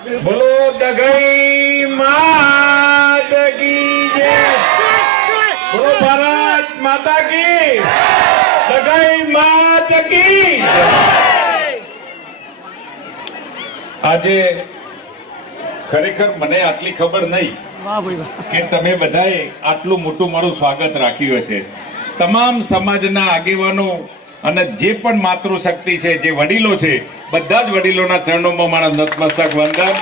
બોલો દગઈ માત કી જય. બોલો ભારત માતા કી દગઈ માત કી આજે ખરેખર મને આટલી ખબર નહીં કે તમે બધાએ આટલું મોટું મારું સ્વાગત રાખ્યું હશે. તમામ સમાજના આગેવાનો અને જે પણ માતૃશક્તિ છે, જે વડીલો છે, બધા જ વડીલોના ચરણોમાં મારા નતમસ્તક વંદન.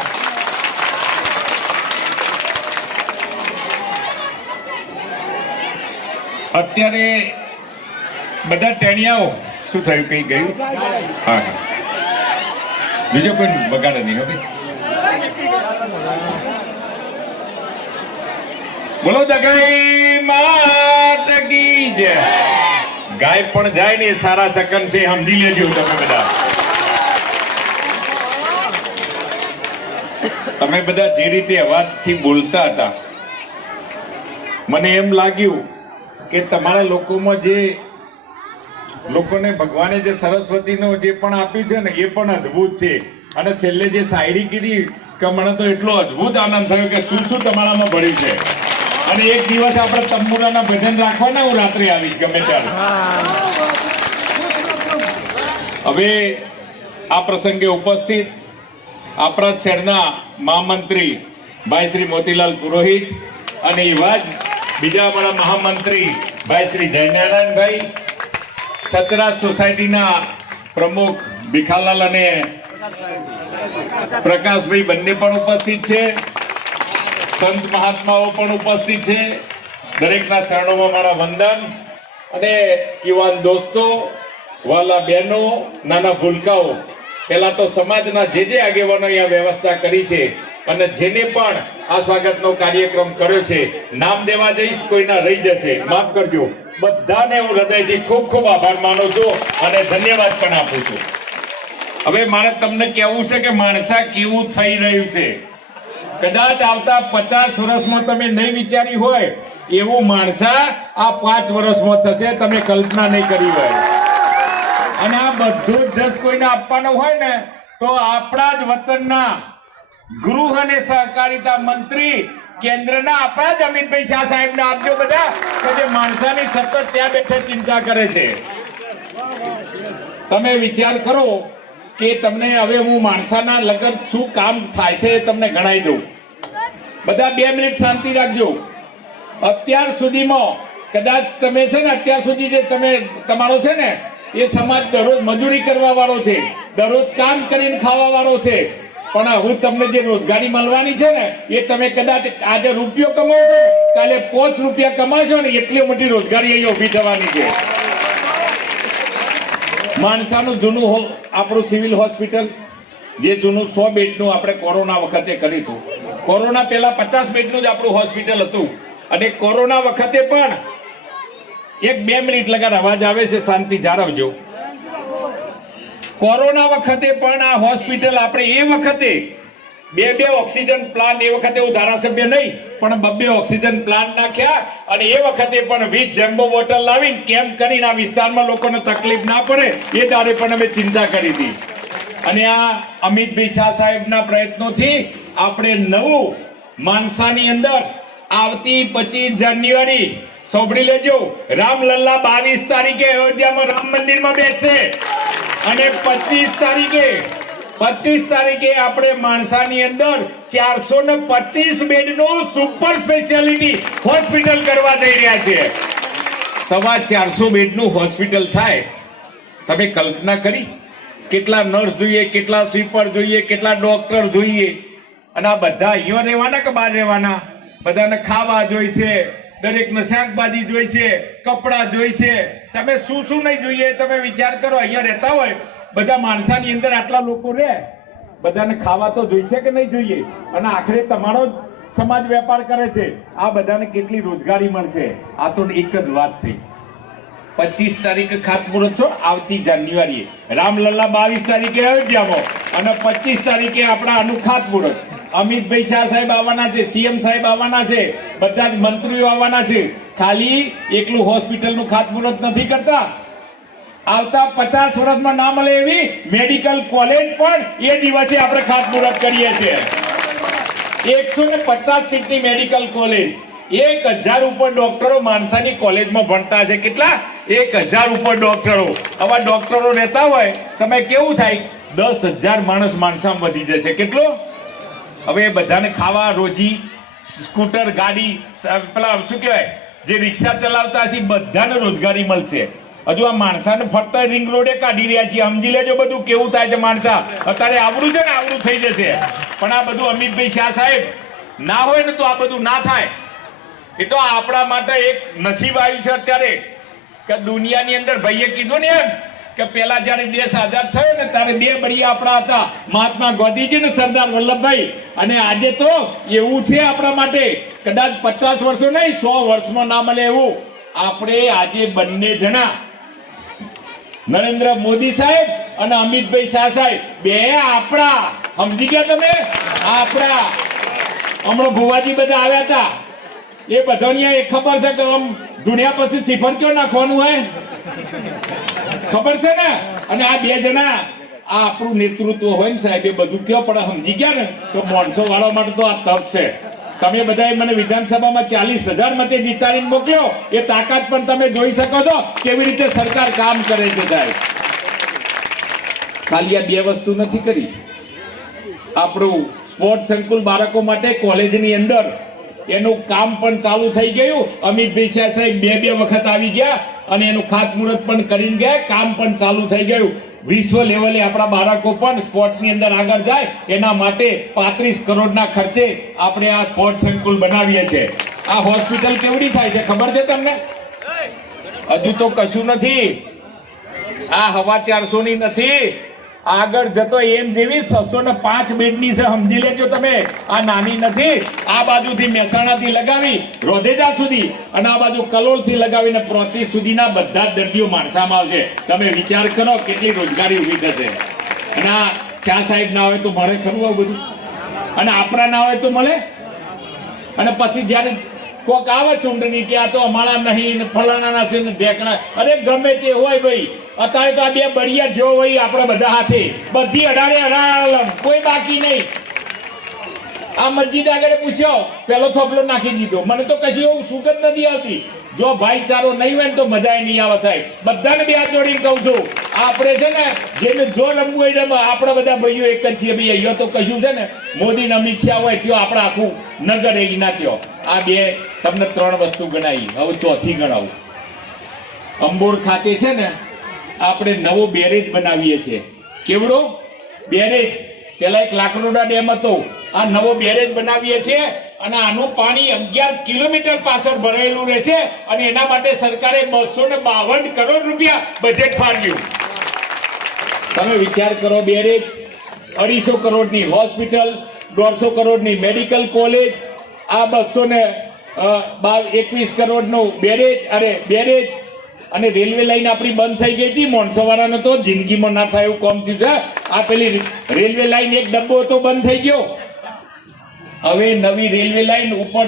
અત્યારે બધા ટેણિયાઓ, શું થયું, કઈ ગયું? હા હા. બીજો કોઈ બગાડે નહીં હવે બોલો, દગાઈ માત કી જય. ગાય પણ જાય ને સારા સકન છે સમજી લેજો તમે બધા. તમે બધા જે રીતે અવાજથી બોલતા હતા, મને એમ લાગ્યું કે તમારા લોકોમાં જે, લોકોને ભગવાને જે સરસ્વતીનો જે પણ આપ્યું છે ને, એ પણ અદ્ભુત છે. અને છેલ્લે જે શાયરી કીધી, કે મને તો એટલો અદ્ભુત આનંદ થયો કે શું શું તમારામાં ભર્યું છે. અને એક દિવસ આપણે તંબુરાના ભજન રાખવાના હું રાત્રે આવીશ ગમે ત્યારે. હવે આ પ્રસંગે ઉપસ્થિત આપણા શહેરના મહામંત્રી ભાઈ શ્રી મોતીલાલ પુરોહિત અને એવા જ બીજા આપણા મહામંત્રી ભાઈ શ્રી જયનારાયણભાઈ છતરાજ સોસાયટીના પ્રમુખ ભીખાલાલ અને પ્રકાશભાઈ બંને પણ ઉપસ્થિત છે. સંત મહાત્માઓ પણ ઉપસ્થિત છે. દરેકના ચરણોમાં મારા વંદન. અને યુવાન દોસ્તો, વાલા બહેનો, નાના ભૂલકાઓ, પહેલાં તો સમાજના જે જે આગેવાનો અહીંયા વ્યવસ્થા કરી છે અને જેને પણ આ સ્વાગતનો કાર્યક્રમ કર્યો છે, નામ દેવા જઈશ, કોઈના રહી જશે. માફ કરજો. બધાને હું હૃદયથી ખૂબ ખૂબ આભાર માનું છું અને ધન્યવાદ પણ આપું છું. હવે મારે તમને કહેવું છે કે માણસા કેવું થઈ રહ્યું છે? કદાચ આવતા પચાસ વર્ષમાં તમે નહીં વિચારી હોય, એવું માણસા આ પાંચ વર્ષમાં થશે, તમે કલ્પના નહીં કરી હોય. અને આ બધું જસ કોઈને આપવાનું હોય ને, તો આપણા જ વતનના ગૃહ અને સહકારિતા મંત્રી કેન્દ્રના આપણા જ અમિતભાઈ શાહ સાહેબને આપજો બધા, કે જે માણસાની સતત ત્યાં બેઠે ચિંતા કરે છે. તમે વિચાર કરો કે તમને હવે હું માણસાના લગન શું કામ થાય છે એ તમને ગણાઈ દઉં. બધા બે મિનિટ શાંતિ રાખજો. અત્યાર સુધીમાં કદાચ તમે છે ને અત્યાર સુધી જે તમે, તમારો છે ને, એ સમાજ દરરોજ મજૂરી કરવા વાળો છે, દરરોજ કામ કરીને ખાવા વાળો છે. પણ હું તમને જે રોજગારી મળવાની છે ને, એ તમે કદાચ આજે રૂપિયો કમાવો, કાલે પાંચ રૂપિયા કમાશો ને, એટલી મોટી રોજગારી અહીંયા ઊભી થવાની છે. માણસાનું જૂનું આપણું સિવિલ હોસ્પિટલ, જે જૂનું સો બેડનું આપણે કોરોના વખતે કર્યું હતું. કોરોના પહેલા પચાસ બેડનું જ આપણું હોસ્પિટલ હતું. અને કોરોના વખતે પણ એક બે મિનિટ લગાડ અવાજ આવે છે, શાંતિ જાળવજો. કોરોના વખતે પણ આ હોસ્પિટલ આપણે એ વખતે બે બે ઓક્સિજન પ્લાન્ટ એ વખતે હું ધારાસભ્ય નહીં, પણ બબ્બે ઓક્સિજન પ્લાન્ટ નાખ્યા અને એ વખતે પણ વીસ જેમ્બો બોટલ લાવીને કેમ કરીને આ વિસ્તારમાં લોકોને તકલીફ ના પડે એ દાડે પણ અમે ચિંતા કરી હતી. અને આ અમિતભાઈ શાહ સાહેબના પ્રયત્નોથી આપણે નવું માનસાની અંદર આવતી પચીસ જાન્યુઆરી સાંભળી લેજો. રામલલ્લા બાવીસ તારીખે અયોધ્યામાં રામ મંદિરમાં બેસે અને પચીસ તારીખે પચીસ તારીખે આપણે માણસાની અંદર ચારસો ને પચીસ બેડનું સુપર સ્પેશિયાલિટી હોસ્પિટલ કરવા જઈ રહ્યા છે સવા ચારસો બેડનું હોસ્પિટલ થાય. તમે કલ્પના કરી? કેટલા નર્સ જોઈએ, કેટલા સ્વીપર જોઈએ, કેટલા ડોક્ટર જોઈએ? અને આ બધા અહીંયા રહેવાના કે બહાર રહેવાના? બધાને ખાવા જોઈશે દરેકને શાકભાજી જોઈશે કપડાં જોઈશે તમે શું શું નહીં જોઈએ તમે વિચાર કરો, અહીંયા રહેતા હોય. બધા માણસાની અંદર આટલા લોકો રહે, બધાને ખાવા તો જોઈશે કે નહીં જોઈએ? અને આખરે તમારો જ સમાજ વેપાર કરે છે, આ બધાને કેટલી રોજગારી મળશે? આ તો એક જ વાત થઈ પચીસ તારીખે ખાતમુહૂર્ત છો, આવતી જાન્યુઆરીએ. રામલલ્લા બાવીસ તારીખે અયોધ્યામાં અને પચીસ તારીખે આપણા આનું ખાતમુહૂર્ત. અમિતભાઈ શાહ સાહેબ આવવાના છે, સીએમ સાહેબ આવવાના છે, બધા જ મંત્રીઓ આવવાના છે. ખાલી એકલું હોસ્પિટલનું ખાતમુહૂર્ત નથી કરતા. આવતા પચાસ વર્ષમાં ના મળે એવી મેડિકલ કોલેજ પણ એ દિવસે આપણે ખાતમુહૂર્ત કરીએ છીએ. એકસો ને પચાસ સીટની મેડિકલ કોલેજ એક હજાર ઉપર ડોક્ટરો માનસાની કોલેજમાં ભણતા છે. કેટલા? એક હજાર ઉપર ડોક્ટરો આવા ડોક્ટરો રહેતા હોય, તમે કેવું થાય? દસ હજાર માણસ માણસામાં વધી જશે. કેટલો? હવે એ બધાને ખાવા, રોજી, સ્કૂટર, ગાડી પેલા શું કહેવાય? જે રિક્ષા ચલાવતા છે બધાને રોજગારી મળશે. હજુ આ માણસાને ફરતા રિંગ રોડે કાઢી રહ્યા છીએ. સમજી લેજો બધું કેવું થાય છે માણસા. અત્યારે આવડું છે ને આવડું થઈ જશે. પણ આ બધું અમિતભાઈ શાહ સાહેબ, ના હોય ને તો આ બધું ના થાય. એ તો આપણા માટે એક નસીબ આવ્યું છે અત્યારે. કે દુનિયાની અંદર ભાઈએ કીધું ને એમ કે પેલા જ્યારે દેશ આઝાદ થયો ને ત્યારે બે બળિયા આપણા હતા. મહાત્મા ગાંધીજી ને સરદાર વલ્લભભાઈ. અને આજે તો એવું છે આપણા માટે. કદાચ પચાસ વર્ષો નહીં, સો વર્ષમાં ના મળે એવું. આપણે આજે બંને જણા નરેન્દ્ર મોદી સાહેબ અને અમિતભાઈ શાહ સાહેબ. બે આપણા. સમજી ગયા તમે? આપણા. હમણાં ભુવાજી બધા આવ્યા હતા. એ બધાની એ ખબર છે કે આમ દુનિયા પછી સિફર કયો નાખવાનું હોય? ખબર છે ને? અને આ બે જણા, આ આપણું નેતૃત્વ હોય ને સાહેબ, એ બધું કયો પણ સમજી ગયા ને? તો માણસો વાળા માટે તો આ તક છે. તમે બધાએ મને વિધાનસભામાં ચાલીસ હજાર મતે જીતાડીને મોકલ્યો. એ તાકાત પણ તમે જોઈ શકો છો કેવી રીતે સરકાર કામ કરે છે સાહેબ. ખાલી આ બે વસ્તુ નથી કરી. આપણું સ્પોર્ટ સંકુલ બાળકો માટે કોલેજની અંદર એનું કામ પણ ચાલુ થઈ ગયું. અમિતભાઈ શાહ સાહેબ, બે બે વખત આવી ગયા અને એનું ખાતમુહૂર્ત પણ કરીને ગયા. કામ પણ ચાલુ થઈ ગયું. વિશ્વ લેવલે આપણા બાળકો પણ સ્પોર્ટની અંદર આગળ જાય, એના માટે પાંત્રીસ કરોડના ખર્ચે આપણે આ સ્પોર્ટ સંકુલ બનાવીએ છીએ. આ હોસ્પિટલ કેવડી થાય છે, ખબર છે તમને? હજુ તો કશું નથી. આ હવા ચારસો ની નથી. આગળ જતો એમ જેવી છસો ને પાંચ બેડની છે, સમજી લેજો તમે. આ નાની નથી. આ બાજુથી મહેસાણાથી લગાવી રોધેજા સુધી અને આ બાજુ કલોલથી લગાવીને પ્રોતી સુધીના બધા જ દર્દીઓ માણસામાં આવશે. તમે વિચાર કરો કેટલી રોજગારી ઊભી થશે. અને આ શાહ સાહેબ ના હોય તો મળે ખરું આવું બધું? અને આપણા ના હોય તો મળે? અને પછી જ્યારે કોક આવે ચૂંટણી કે આ તો અમારા નહીં ફલાણાના છે ને ઢેકણા. અરે ગમે તે હોય ભાઈ, અત્યારે તો આ બે બળિયા જો હોય આપણે બધા હાથે. બધી અઢારે અઢાર કોઈ બાકી નહીં. આ મસ્જિદ આગળ પૂછ્યો, પેલો થોપલો નાખી દીધો. મને તો કશું એવું સુગંધ નથી આવતી. જો ભાઈચારો નહીં હોય ને તો મજા નહીં આવે સાહેબ. બધાને બે હાથ જોડીને કહું છું. આપણે છે ને, જેને જો રમવું હોય એમાં આપણા બધા ભાઈઓ એક જ છીએ. ભાઈ, અહીંયા તો કશું છે ને મોદી અમિત શાહ હોય ત્યો આપણે આખું નગર એ ના આ બે તમને ત્રણ વસ્તુ ગણાવી. હવે ચોથી ગણાવું. અંબોર ખાતે છે ને, આપણે નવો બેરેજ બનાવીએ છીએ. કેવડો? બેરેજ. પેલા એક લાકડોડા ડેમ હતો. આ નવો બેરેજ બનાવીએ છીએ અને આનું પાણી અગિયાર કિલોમીટર પાછળ ભરાયેલું રહે છે અને એના માટે સરકારે બસો ને બાવન કરોડ રૂપિયા બજેટ ફાળવ્યું. તમે વિચાર કરો બેરેજ, અઢીસો કરોડની હોસ્પિટલ, દોઢસો કરોડની મેડિકલ કોલેજ, આ બસો ને એકવીસ કરોડનું બેરેજ, અરે, બેરેજ, અને રેલવે લાઈન આપણી બંધ થઈ ગઈ હતી, મોનસવારાનો તો જિંદગીમાં ના થાય એવું કોમ થયું છે. આ પેલી રેલવે લાઈન એક ડબ્બો તો બંધ થઈ ગયો. હવે નવી રેલવે લાઈન ઉપર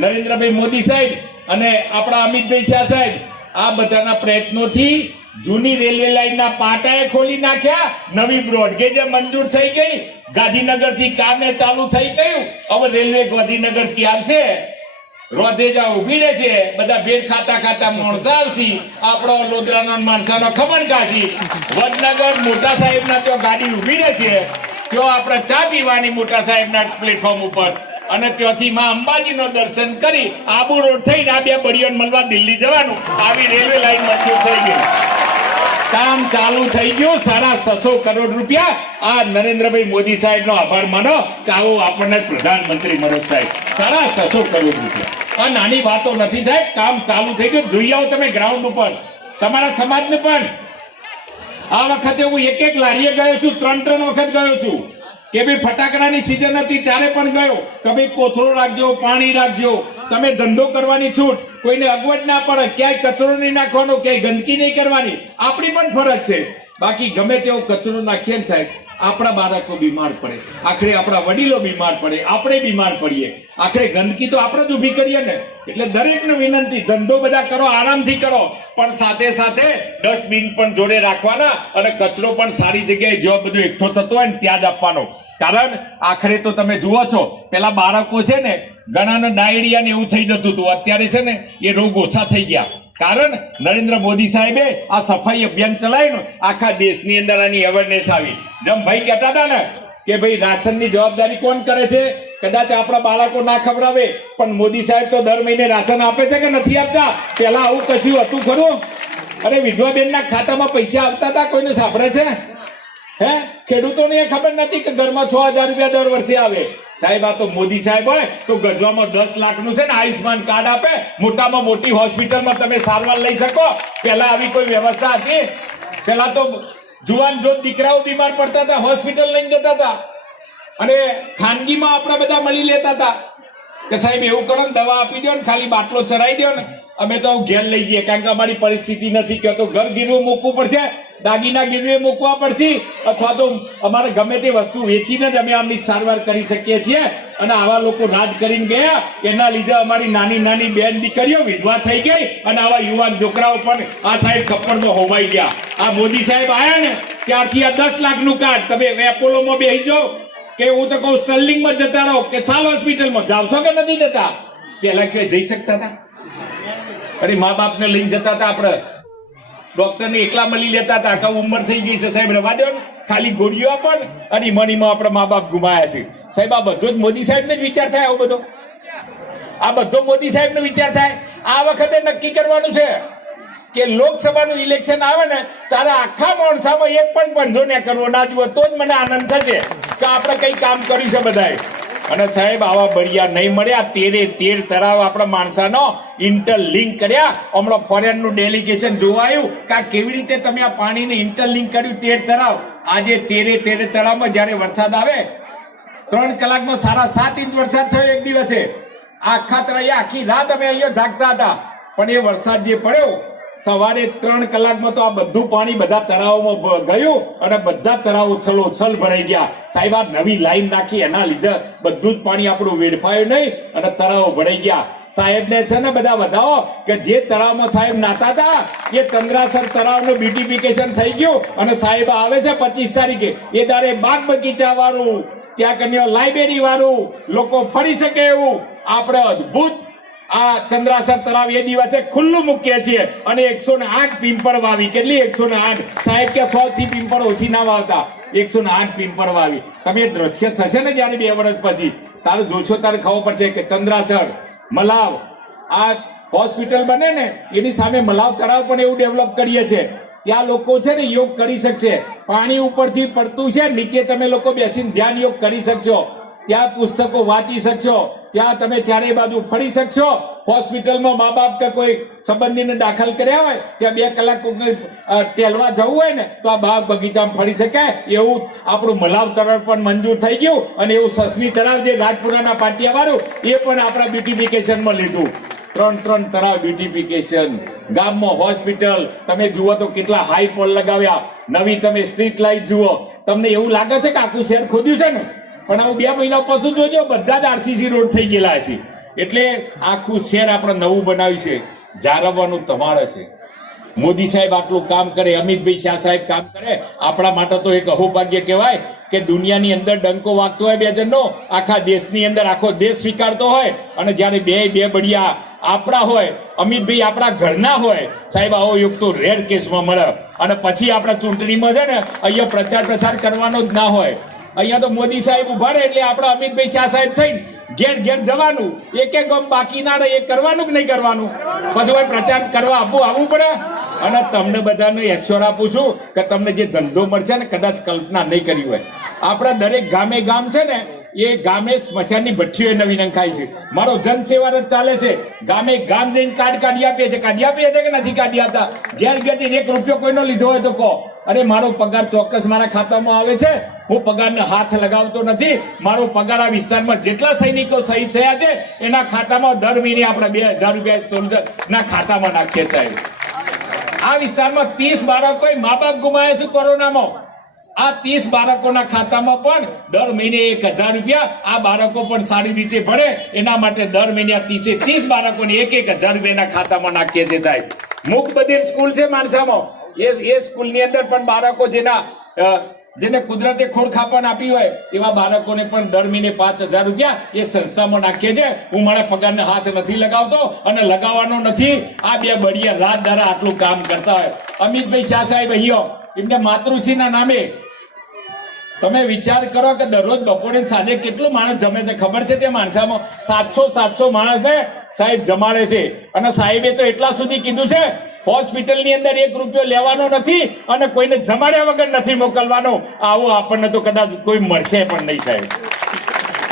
નરેન્દ્રભાઈ મોદી સાહેબ અને આપણા અમિતભાઈ શાહ સાહેબ, આ બધાના પ્રયત્નોથી જૂની રેલવે લાઈનના પાટાએ ખોલી નાખ્યા. નવી બ્રોડગેજ મંજૂર થઈ ગઈ. ગાંધીનગરથી કામે ચાલુ થઈ ગયું. હવે રેલવે ગાંધીનગરથી આવશે. રોધેજા ઊભી રહે છે બધા ભેડ ખાતા ખાતા મોણસા આવશી. આપણો લોદરાના માણસાનો ખમણ કાશી વડનગર મોટા સાહેબના ત્યાં ગાડી ઊભી રહે છે ત્યાં આપણે ચા પીવાની મોટા સાહેબના પ્લેટફોર્મ ઉપર. અને ત્યાંથી માં અંબાજીનો દર્શન કરી આબુ રોડ થઈને આ બે બળિયન મળવા દિલ્હી જવાનું. આવી રેલવે લાઈન મંજૂર થઈ ગઈ. કામ ચાલુ થઈ ગયું. સાડા છસો કરોડ રૂપિયા. આ નરેન્દ્રભાઈ મોદી સાહેબ નો આભાર માનો કે આવો આપણને પ્રધાનમંત્રી મળ્યો સાહેબ. સાડા છસો કરોડ રૂપિયા. આ નાની વાતો નથી સાહેબ. કામ ચાલુ થઈ ગયું. જોઈ આવો તમે ગ્રાઉન્ડ ઉપર. તમારા સમાજને પણ. આ વખતે હું એક એક લારીએ ગયો છું. ત્રણ ત્રણ વખત ગયો છું. કે ભાઈ ફટાકડાની સિઝન હતી, ત્યારે પણ ગયો. કે ભાઈ કોથળો રાખજો, પાણી રાખજો. તમે ધંધો કરવાની છૂટ. કોઈને અગવડ ના પડે, ક્યાંય કચરો નહીં નાખવાનો, ક્યાંય ગંદકી નહીં કરવાની. આપણી પણ ફરજ છે. બાકી ગમે તેવો કચરો નાખીએ ને સાહેબ, આપણા બાળકો બીમાર પડે. આખરે આપણા વડીલો બીમાર પડે. આપણે બીમાર પડીએ. આખરે ગંદકી તો આપણે જ ઊભી કરીએ ને. એટલે દરેકને વિનંતી, ધંધો બધા કરો, આરામથી કરો. પણ સાથે સાથે ડસ્ટબિન પણ જોડે રાખવાના અને કચરો પણ સારી જગ્યાએ જો બધું એકઠો થતો હોય ને ત્યાં જ આપવાનો. કારણ આખરે તો તમે જુઓ છો, પેલા બાળકો છે ને, ઘણાને ડાયરિયા ને એવું થઈ જતું હતું. અત્યારે છે ને, એ રોગ ઓછા થઈ ગયા. કારણ નરેન્દ્ર મોદી સાહેબે આ સફાઈ અભિયાન ચલાવ્યું આખા દેશની અંદર આની અવેરનેસ આવી. જેમ ભાઈ કહેતા હતા ને, કે ભાઈ રાશનની જવાબદારી કોણ કરે છે? કદાચ આપણા બાળકો ના ખવડાવે, પણ મોદી સાહેબ તો દર મહિને રાશન આપે છે કે નથી આપતા? પેલા આવું કશું હતું ખરું? અરે વિધવા બેનના ખાતામાં પૈસા આવતા હતા, કોઈને સાંભળે છે? હે? ખેડૂતોને એ ખબર નથી કે ઘરમાં છ હજાર રૂપિયા દર વર્ષે આવે. સાહેબ, આ તો મોદી સાહેબ હોય, તો ગજવામાં દસ લાખનું છે ને આયુષ્માન કાર્ડ આપે. મોટામાં મોટી હોસ્પિટલમાં તમે સારવાર લઈ શકો. પહેલા આવી કોઈ વ્યવસ્થા હતી? પહેલા તો જુવાન જો દીકરાઓ બીમાર પડતા હતા, હોસ્પિટલ લઈને જતા હતા. અને ખાનગીમાં આપણે બધા મળી લેતા હતા. કે સાહેબ, એવું કરો ને, દવા આપી દો ને, ખાલી બાટલો ચડાવી દો ને. અમે તો ઘેર લઈ જઈએ, કારણ કે અમારી પરિસ્થિતિ નથી. કે તો ઘર ગીરવું મૂકવું પડશે. દાગીના ગીરવે મૂકવા પડશે. અથવા તો અમારે ગમે તે વસ્તુ વેચીને જ અમે આમની સારવાર કરી શકીએ છીએ. અને આવા લોકો રાજ કરીને ગયા. એના લીધે અમારી નાની નાની બેન દીકરીઓ વિધવા થઈ ગઈ. અને આવા યુવાન છોકરાઓ પણ આ સાહેબ ખપ્પરમાં હોવાઈ ગયા. આ મોદી સાહેબ આયા ને, ત્યારથી આ દસ લાખનું કાર્ડ. તમે એપોલોમાં બેસી જાઓ કે હું તો કહું સ્ટર્લિંગમાં જતા રહો. કે સાલ હોસ્પિટલમાં જાવ છો કે નથી જતા? પેલા કે જઈ શકતા હતા? અરે મા બાપને લઈને જતા હતા આપણે. ડોક્ટરને એકલા મળી લેતા હતા. કે ઉંમર થઈ ગઈ છે સાહેબ, રવા દો ખાલી ગોળીઓ આપો ને અને મનીમાં આપણે મા બાપ ગુમાયા છે. સાહેબ, આ બધો જ મોદી સાહેબને જ વિચાર થાય આવો બધો? આ બધો મોદી સાહેબનો વિચાર થાય? આ વખતે નક્કી કરવાનું છે કે લોકસભાનું ઇલેક્શન આવે ને તારે આખા માણસામાં એક પણ પંજો ને કરવો ના જુઓ, તો જ મને આનંદ થશે કે આપણે કઈ કામ કર્યું છે બધાએ. અને સાહેબ, આવા બરિયા નહીં મળ્યા. તેરે તેર તરાવ આપણા માણસાનો ઇન્ટરલિંક કર્યા. હમણાં ફોરેનનું ડેલિગેશન જોવાયું કે આ કેવી રીતે તમે આ પાણીને ઇન્ટરલિંક કર્યું તેર તરાવ? આજે તેરે તેરે તળાવમાં જ્યારે વરસાદ આવે, ત્રણ કલાકમાં સાડા સાત ઇંચ વરસાદ થયો એક દિવસે. આખા તળાવે આખી રાત અમે અહીંયા જાગતા હતા. પણ એ વરસાદ જે પડ્યો સવારે ત્રણ કલાકમાં તો આ બધું પાણી બધા તળાવોમાં ગયું અને બધા તળાવો ઉછલ ભરાઈ ગયા. સાહેબ, આ નવી લાઈન નાખી, એના લીધે બધું જ પાણી આપણું વેડફાયું નહીં અને તળાવો ભરાઈ ગયા. સાહેબને છે ને બધા વધાવો કે જે તળાવમાં સાહેબ નાતા હતા, એ ચંદ્રાસર તળાવનું બ્યુટિફિકેશન થઈ ગયું અને સાહેબ આવે છે પચીસ તારીખે. એ દારે બાગ બગીચા વાળું ત્યાં કન્યા લાઇબ્રેરી વાળું લોકો ફરી શકે એવું. આપણે અદ્ભુત આ ચંદ્રાસર તળાવ એ દિવસે ખુલ્લું મૂકીએ છીએ અને એકસો ને આઠ પીંપળ વાવી. કેટલી એકસો ને આઠ? સાહેબ, કે સો થી પીંપળ ઓછી ના વાવતા? એકસો ને આઠ પીંપળ વાવી. તમે દ્રશ્ય થશે ને જ્યારે બે વર્ષ પછી? તારે જોશો, તારે ખબર પડશે કે ચંદ્રાસર, મલાવ, આ હોસ્પિટલ બને ને, એની સામે મલાવ તળાવ પણ એવું ડેવલપ કરીએ છીએ ત્યાં લોકો છે ને યોગ કરી શકશે. પાણી ઉપરથી પડતું છે, નીચે તમે લોકો બેસીને ધ્યાન યોગ કરી શકશો. ત્યાં પુસ્તકો વાંચી શકશો. ત્યાં તમે ચારે બાજુ ફરી શકશો. હોસ્પિટલમાં મા બાપ કે કોઈ સંબંધીને દાખલ કર્યા હોય, ત્યાં બે કલાક ટેલવા જવું હોય ને, તો આ બાગ બગીચામાં ફરી શકાય. એવું આપણું મલાવ તરણ પણ મંજૂર થઈ ગયું અને એવું સસની તળાવ જે રાજપુરાના પાટિયા વાળું એ પણ આપણા બ્યુટિફિકેશનમાં લીધું. ત્રણ ત્રણ તળાવ બ્યુટિફિકેશન. ગામમાં હોસ્પિટલ. તમે જુઓ તો કેટલા હાઈ પોલ લગાવ્યા. નવી તમે સ્ટ્રીટ લાઇટ જુઓ. તમને એવું લાગે છે કે આખું શહેર ખોદ્યું છે ને? પણ હવે બે મહિના પછી જોજો, બધા જ આરસીસી રોડ થઈ ગયેલા છે. એટલે આખું શહેર આપણે નવું બનાવ્યું છે. જાળવવાનું તમારે છે. મોદી સાહેબ આટલું કામ કરે, અમિતભાઈ શાહ સાહેબ કામ કરે, આપણા માટે તો એક અહોભાગ્ય કહેવાય કે દુનિયાની અંદર ડંકો વાગતો હોય બે જણનો આખા દેશની અંદર આખો દેશ સ્વીકારતો હોય અને જ્યારે બે બે બળિયા આપણા હોય, અમિતભાઈ આપણા ઘરના હોય, સાહેબ, આવો યુગ તો રેડ કેસમાં મળે. અને પછી આપણા ચૂંટણીમાં છે ને, અહીંયા પ્રચાર પ્રસાર કરવાનો જ ના હોય. અહીંયા તો મોદી સાહેબ ઊભા રહે એટલે આપણે અમિતભાઈ શાહ સાહેબ થઈને ઘેર ઘેર જવાનું. એક એક ગમ બાકી ના રહે, એ કરવાનું કે નહીં કરવાનું? પછી હોય પ્રચાર કરવા આપવું આવવું પડે. અને તમને બધાને એશ્યોર આપું છું કે તમને જે ધંધો મળશે ને કદાચ કલ્પના નહીં કરી હોય. આપણા દરેક ગામે ગામ છે ને એ ગામે સ્મશાનની ભઠ્ઠીઓ નવી નંખાય છે. મારો જનસેવા જ ચાલે છે. ગામે ગામ જઈને કાર્ડ કાઢી આપીએ છે. કાઢી આપીએ છે કે નથી કાઢી આપતા? ઘેર ઘેરથી એક રૂપિયો કોઈનો લીધો હોય તો કહો. અરે, મારો પગાર ચોક્કસ મારા ખાતામાં આવે છે. હું પગારને હાથ લગાવતો નથી. મારો પગાર આ વિસ્તારમાં જેટલા સૈનિકો શહીદ થયા છે, એના ખાતામાં દર મહિને આપણે બે હજાર રૂપિયા સોલ્જર ના ખાતામાં નાખીએ સાહેબ. આ વિસ્તારમાં ત્રીસ બાળકોએ મા બાપ ગુમાયા છે કોરોનામાં. આ ત્રીસ બાળકોના ખાતામાં પણ દર મહિને એક હજાર રૂપિયા આ બાળકો પણ સારી રીતે ભણે એના માટે દર મહિને ત્રીસે ત્રીસ બાળકોને એક એક હજાર રૂપિયાના ખાતામાં નાખીએ છીએ સાહેબ. મુખ બધિર સ્કૂલ છે માણસામાં. એ એ સ્કૂલની અંદર પણ બાળકો જેના જેને કુદરતે ખોળખાપણ આપી હોય, એવા બાળકોને પણ દર મહિને પાંચ હજાર રૂપિયા એ સંસ્થામાં નાખીએ છે હું મારા પગારને હાથ નથી લગાવતો અને લગાવવાનો નથી. આ બે બળિયા રાત દારા આટલું કામ કરતા હોય. અમિતભાઈ શાહ સાહેબ, અહીંયો, એમને માતૃશ્રીના નામે તમે વિચાર કરો કે દરરોજ બપોરે સાંજે કેટલું માણસ જમે છે? ખબર છે તે માણસામાં? સાતસો સાતસો માણસને સાહેબ જમાડે છે. અને સાહેબે તો એટલા સુધી કીધું છે હોસ્પિટલની અંદર એક રૂપિયો લેવાનો નથી અને કોઈને જમાડ્યા વગર નથી મોકલવાનો. આવું આપણને તો કદાચ કોઈ મળશે પણ નહીં સાહેબ.